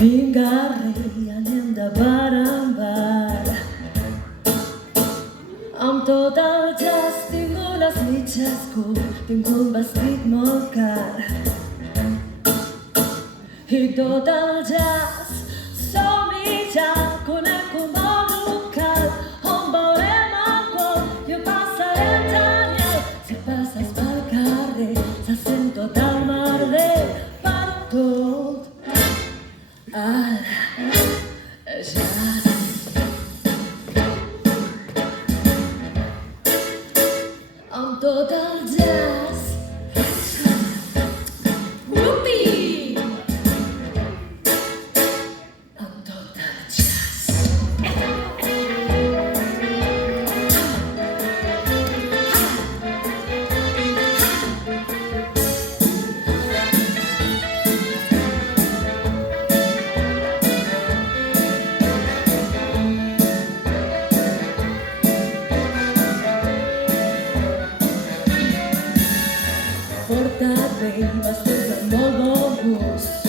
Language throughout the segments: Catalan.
Vingarri, anem de bar en bar. Amb tot el jazz tinc unes mitges curt, tinc un vestit molt car. I tot el jazz som-hi ja, conec un bon local on veurem alcohol i ho passarem genial. Si passes pel carrer se sent tot el merder per tot el jazz. Amb tot el jazz. Upi! Amb tot el jazz. Porta't bé i vestits amb molt bon gust.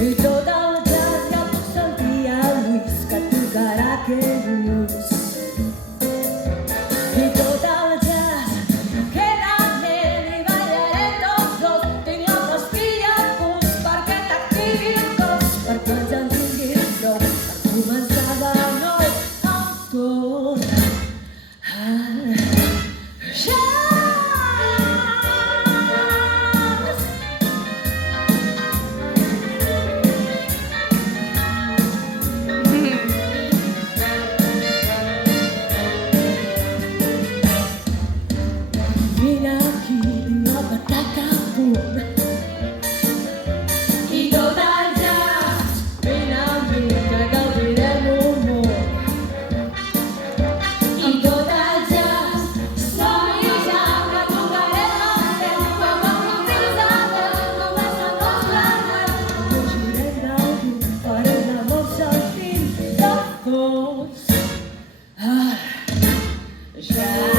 I tot el jazz ja puc sentir el whisky que tocarà aquell blues. I tot el jazz queda nen i ballarem tots dos. Tinc la pastilla a punt perquè t'activi el cos, perquè ens en tinguis prou per començar de nou amb tot el jazz. Vine aquí, tinc la patata a punt. I tot el jazz, vine amb mi que gaudirem un munt. I tot el jazz, som-hi ja, que tocarem el temps. Quan vagin fins a dalt, només el nostre rap. Fugirem gaudint, farem l'amor sentint de fons el jazz.